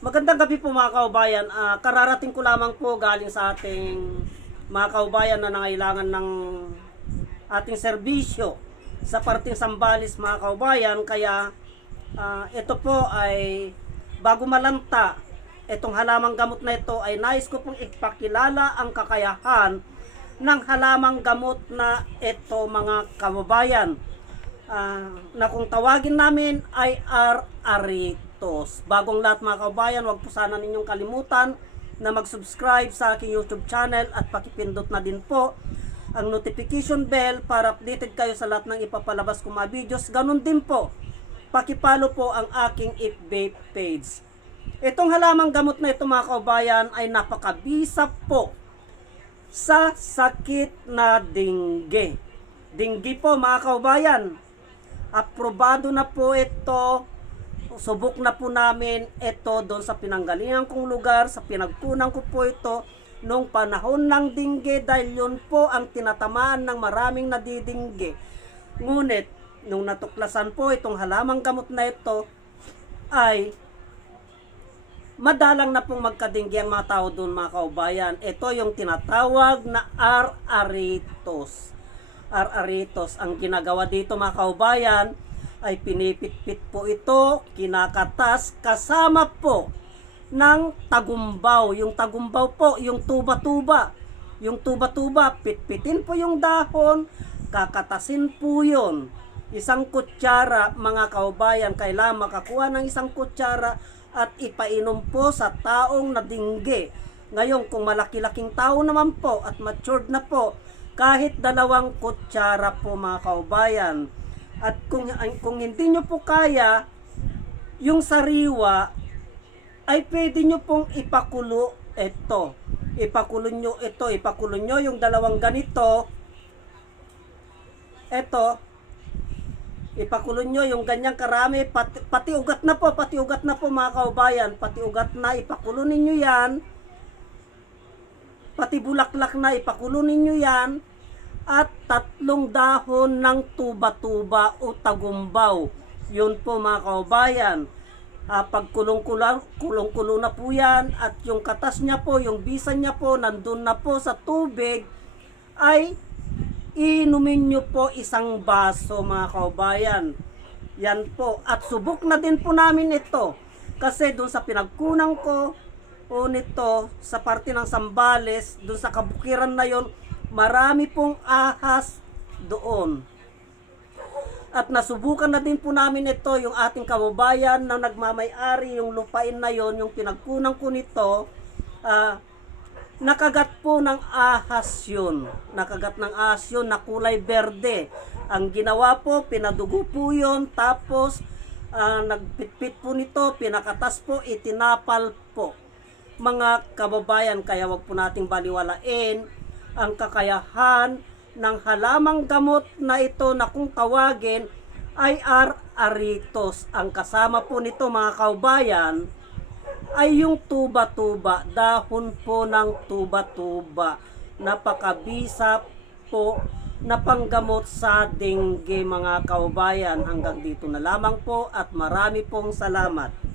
Magandang gabi po mga kaubayan. Ah, kararating ko lamang po galing sa ating mga kaubayan na nangailangan ng ating serbisyo sa parting Sambales mga kaubayan. Kaya ah, ito po ay bago malanta, itong halamang gamot na ito ay nais ko pong ipakilala ang kakayahan ng halamang gamot na ito mga kaubayan. Ah, na kung tawagin namin ay R. Aritos. Bagong lahat mga kabayan, wag po sana ninyong kalimutan na mag-subscribe sa aking YouTube channel at pakipindot na din po ang notification bell para updated kayo sa lahat ng ipapalabas kong mga videos. Ganun din po, pakipalo po ang aking FB page. Itong halamang gamot na ito mga kabayan ay napakabisa po sa sakit na dingge. Dingge po mga kaubayan. Aprobado na po ito. Subok na po namin ito doon sa pinanggalingan kong lugar, sa pinagkunan ko po ito nung panahon ng dingge dahil yun po ang tinatamaan ng maraming nadidingge. Ngunit, nung natuklasan po itong halamang gamot na ito, ay madalang na pong magkadinggi ang mga tao doon mga kaubayan. Ito yung tinatawag na R. aritos. R. aritos. Ang ginagawa dito mga kaubayan ay pinipitpit po ito, kinakatas, kasama po ng tagumbaw. Yung tagumbaw po, yung tuba-tuba. Yung tuba-tuba, pitpitin po yung dahon, kakatasin po yun. Isang kutsara, mga kaubayan, kailangan makakuha ng isang kutsara at ipainom po sa taong nadingge. Ngayon, kung malaki-laking tao naman po at matured na po, kahit dalawang kutsara po mga kaubayan. At kung, kung hindi nyo po kaya, yung sariwa, ay pwede nyo pong ipakulo ito. Ipakulo nyo ito, ipakulo nyo yung dalawang ganito. Ito, ipakulo nyo yung ganyang karami, pati, pati ugat na po, pati ugat na po mga kaubayan, pati ugat na, ipakulo ninyo yan. Pati bulaklak na, ipakulo ninyo yan. At tatlong dahon ng tuba-tuba o tagumbaw. Yun po mga kaubayan. Ah, pag kulong-kulo kulong-kulo na po yan at yung katas niya po, yung bisa niya po, nandun na po sa tubig, ay inumin nyo po isang baso mga kaubayan. Yan po. At subok na din po namin ito. Kasi doon sa pinagkunang ko, o nito, sa parte ng Sambales, doon sa kabukiran na yon marami pong ahas doon. At nasubukan na din po namin ito, yung ating kababayan na nagmamay-ari, yung lupain na yon yung pinagkunang ko nito, ah, nakagat po ng ahas yun. Nakagat ng ahas yun na kulay berde. Ang ginawa po, pinadugo po yun, tapos ah, nagpitpit po nito, pinakatas po, itinapal po. Mga kababayan, kaya wag po nating baliwalain ang kakayahan ng halamang gamot na ito na kung tawagin ay R. aritos. Ang kasama po nito mga kaubayan ay yung tuba-tuba, dahon po ng tuba-tuba. Napakabisa po na panggamot sa dengue mga kaubayan. Hanggang dito na lamang po at marami pong salamat.